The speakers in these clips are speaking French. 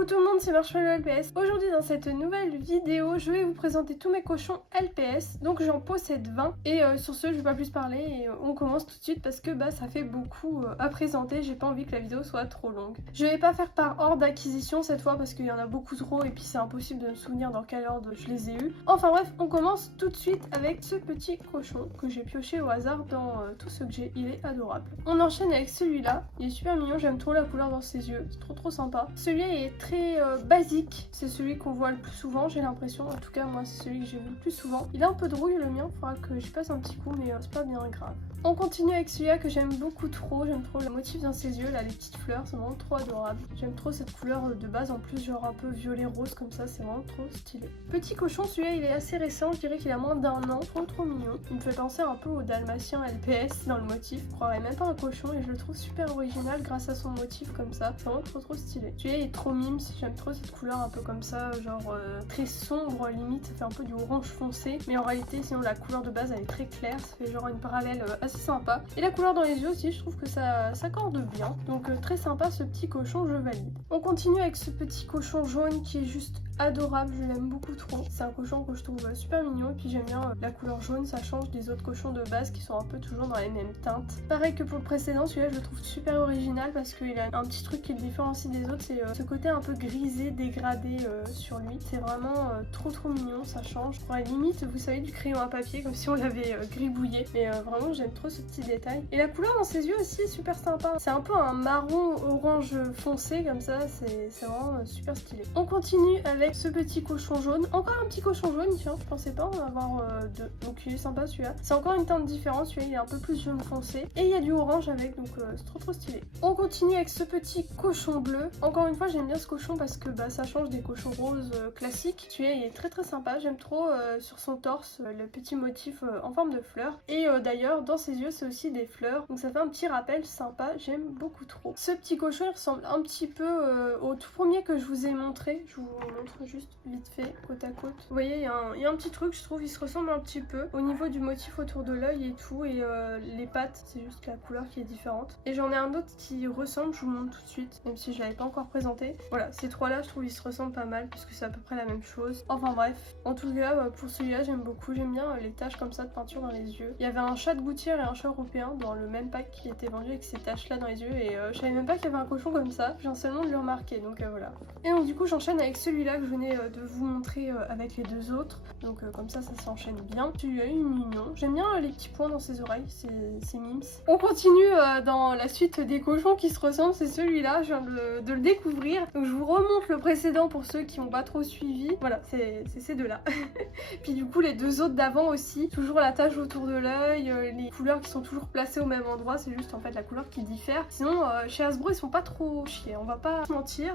Coucou tout le monde, c'est Marshmallow LPS. Aujourd'hui dans cette nouvelle vidéo, je vais vous présenter tous mes cochons LPS. Donc j'en possède 20 et sur ce je vais pas plus parler et on commence tout de suite parce que ça fait beaucoup à présenter. J'ai pas envie que la vidéo soit trop longue. Je vais pas faire par ordre d'acquisition cette fois parce qu'il y en a beaucoup trop et puis c'est impossible de me souvenir dans quel ordre je les ai eus. Enfin bref, on commence tout de suite avec ce petit cochon que j'ai pioché au hasard dans tout ce que j'ai. Il est adorable. On enchaîne avec celui-là. Il est super mignon, j'aime trop la couleur dans ses yeux. C'est trop sympa. Celui-là est très basique, c'est celui qu'on voit le plus souvent, j'ai l'impression. En tout cas, moi, c'est celui que j'ai vu le plus souvent. Il a un peu de rouille, le mien, faudra que je passe un petit coup, mais c'est pas bien grave. On continue avec celui-là que j'aime beaucoup trop. J'aime trop le motif dans ses yeux, là, les petites fleurs, c'est vraiment trop adorable. J'aime trop cette couleur de base, en plus, genre un peu violet-rose comme ça, c'est vraiment trop stylé. Petit cochon, celui-là, il est assez récent, je dirais qu'il a moins d'un an, trop mignon. Il me fait penser un peu au dalmatien LPS dans le motif. Je croirais même pas un cochon et je le trouve super original grâce à son motif comme ça. C'est vraiment trop stylé. Celui-là, il est trop mimes, j'aime trop cette couleur un peu comme ça, genre très sombre limite, ça fait un peu du orange foncé, mais en réalité sinon la couleur de base elle est très claire, ça fait genre une parallèle assez sympa. Et la couleur dans les yeux aussi, je trouve que ça s'accorde bien, donc très sympa ce petit cochon, je valide. On continue avec ce petit cochon jaune qui est juste adorable, je l'aime beaucoup trop. C'est un cochon que je trouve super mignon et puis j'aime bien la couleur jaune, ça change des autres cochons de base qui sont un peu toujours dans les mêmes teintes. Pareil que pour le précédent, celui-là je le trouve super original parce qu'il a un petit truc qui le différencie des autres, c'est ce côté un peu grisé, dégradé sur lui. C'est vraiment trop mignon, ça change. Je pourrais limite, vous savez, du crayon à papier comme si on l'avait gribouillé. Mais vraiment j'aime trop ce petit détail. Et la couleur dans ses yeux aussi est super sympa. C'est un peu un marron orange foncé comme ça, c'est vraiment super stylé. On continue avec ce petit cochon jaune. Encore un petit cochon jaune, tiens, je pensais pas en avoir deux. Donc il est sympa celui-là. C'est encore une teinte différente, celui-là il est un peu plus jaune foncé. Et il y a du orange avec, donc c'est trop stylé. On continue avec ce petit cochon bleu. Encore une fois j'aime bien ce cochon parce que ça change des cochons roses classiques. Celui-là il est très sympa, j'aime trop sur son torse le petit motif en forme de fleur. Et d'ailleurs dans ses yeux c'est aussi des fleurs, donc ça fait un petit rappel sympa, j'aime beaucoup trop. Ce petit cochon il ressemble un petit peu au tout premier que je vous ai montré. Je vous montre juste vite fait côte à côte. Vous voyez il y a un petit truc, je trouve il se ressemble un petit peu au niveau du motif autour de l'œil et tout, et les pattes c'est juste la couleur qui est différente. Et j'en ai un autre qui ressemble, je vous montre tout de suite, même si je l'avais pas encore présenté. Voilà, ces trois là je trouve ils se ressemblent pas mal puisque c'est à peu près la même chose. Enfin bref, en tout cas pour celui-là j'aime beaucoup, j'aime bien les taches comme ça de peinture dans les yeux. Il y avait un chat de gouttière et un chat européen dans le même pack qui était vendu avec ces taches là dans les yeux, et je savais même pas qu'il y avait un cochon comme ça, je viens seulement de le remarquer, donc voilà. Et donc du coup j'enchaîne avec celui-là que je venais de vous montrer avec les deux autres, donc comme ça s'enchaîne bien. Celui-là il est mignon, j'aime bien les petits points dans ses oreilles, c'est mimes. On continue dans la suite des cochons qui se ressemblent, c'est celui-là, je viens de le découvrir, donc je vous remonte le précédent pour ceux qui n'ont pas trop suivi. Voilà, c'est ces deux-là. Puis du coup les deux autres d'avant aussi, toujours la tache autour de l'œil, les couleurs qui sont toujours placées au même endroit, c'est juste en fait la couleur qui diffère. Sinon chez Hasbro ils sont pas trop chiés, on va pas se mentir.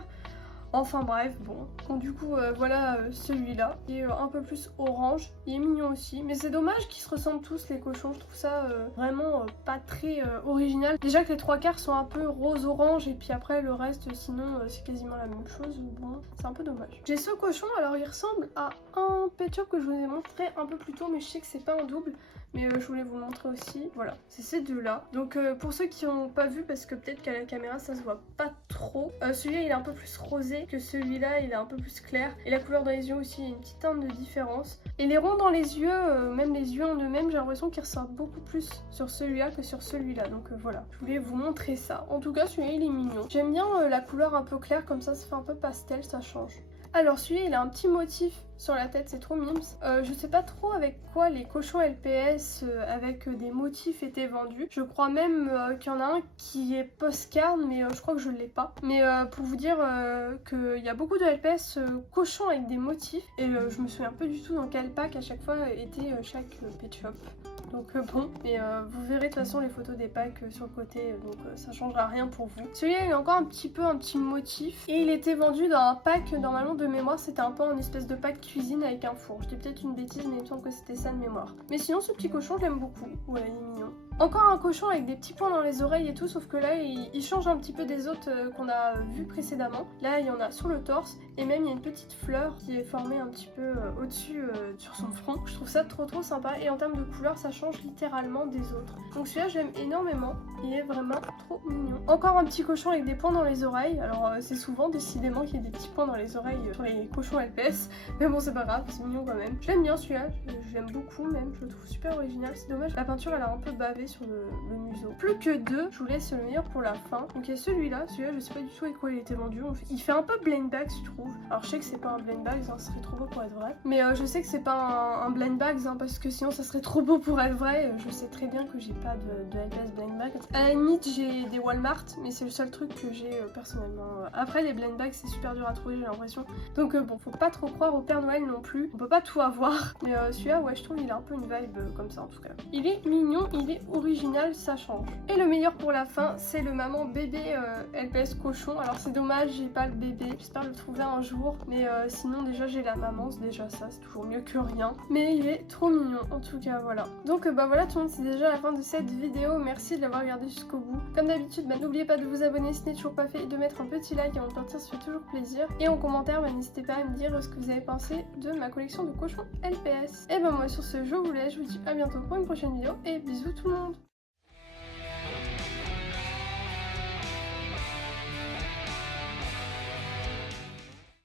Enfin bref, bon. Donc du coup, voilà celui-là, qui est un peu plus orange. Il est mignon aussi, mais c'est dommage qu'ils se ressemblent tous les cochons. Je trouve ça vraiment pas très original. Déjà que les trois quarts sont un peu rose-orange, et puis après le reste, sinon, c'est quasiment la même chose. Bon, c'est un peu dommage. J'ai ce cochon, alors il ressemble à un pet shop que je vous ai montré un peu plus tôt, mais je sais que c'est pas un double. Mais je voulais vous montrer aussi, voilà, c'est ces deux-là. Donc pour ceux qui n'ont pas vu, parce que peut-être qu'à la caméra ça se voit pas trop, celui-là il est un peu plus rosé que celui-là, il est un peu plus clair. Et la couleur dans les yeux aussi, il y a une petite teinte de différence. Et les ronds dans les yeux, même les yeux en eux-mêmes, j'ai l'impression qu'ils ressortent beaucoup plus sur celui-là que sur celui-là. Donc voilà, je voulais vous montrer ça. En tout cas, celui-là il est mignon. J'aime bien la couleur un peu claire, comme ça fait un peu pastel, ça change. Alors celui-là il a un petit motif sur la tête, c'est trop mimes. Je sais pas trop avec quoi les cochons LPS avec des motifs étaient vendus. Je crois même qu'il y en a un qui est postcard, mais je crois que je l'ai pas. Mais pour vous dire qu'il y a beaucoup de LPS cochons avec des motifs, et je me souviens pas du tout dans quel pack à chaque fois était chaque pet shop. Donc bon, mais vous verrez de toute façon les photos des packs sur le côté, donc ça changera rien pour vous. Celui-là il a encore un petit motif, et il était vendu dans un pack, normalement de mémoire c'était un peu en espèce de pack cuisine avec un four. Je dis peut-être une bêtise, mais il me semble que c'était ça de mémoire. Mais sinon ce petit cochon je l'aime beaucoup, voilà il est mignon. Encore un cochon avec des petits points dans les oreilles et tout, sauf que là il change un petit peu des autres qu'on a vus précédemment. Là il y en a sur le torse et même il y a une petite fleur qui est formée un petit peu au-dessus sur son front. Je trouve ça trop sympa et en termes de couleur ça change littéralement des autres. Donc celui-là j'aime énormément, il est vraiment trop mignon. Encore un petit cochon avec des points dans les oreilles, alors c'est souvent décidément qu'il y a des petits points dans les oreilles sur les cochons LPS, mais bon c'est pas grave, c'est mignon quand même. Je l'aime bien celui-là, je l'aime beaucoup même, je le trouve super original, c'est dommage, la peinture elle a un peu bavé sur le museau. Plus que deux, je vous laisse le meilleur pour la fin. Donc il y a celui-là je sais pas du tout avec quoi il était vendu, il fait un peu blind bag je trouve. Alors je sais que c'est pas un blind bag, ça serait trop beau pour être vrai, mais je sais que c'est pas un blind bag parce que sinon ça serait trop beau pour être vrai. Je sais très bien que j'ai pas de LPS blind bag. À la limite j'ai des Walmart, mais c'est le seul truc que j'ai personnellement. Après les blind bags c'est super dur à trouver j'ai l'impression, donc bon faut pas trop croire au Père Noël non plus, on peut pas tout avoir, mais celui-là ouais je trouve il a un peu une vibe comme ça en tout cas. Il est mignon, il est original, ça change. Et le meilleur pour la fin c'est le maman bébé LPS cochon. Alors c'est dommage j'ai pas le bébé, j'espère le trouver un jour, mais sinon déjà j'ai la maman, c'est déjà ça, c'est toujours mieux que rien, mais il est trop mignon en tout cas. Voilà, donc bah voilà tout le monde, c'est déjà la fin de cette vidéo, merci de l'avoir regardé jusqu'au bout. Comme d'habitude n'oubliez pas de vous abonner si ce n'est toujours pas fait et de mettre un petit like avant de partir, ça fait toujours plaisir, et en commentaire n'hésitez pas à me dire ce que vous avez pensé de ma collection de cochons LPS. Et ben moi sur ce je vous laisse, je vous dis à bientôt pour une prochaine vidéo et bisous tout le monde.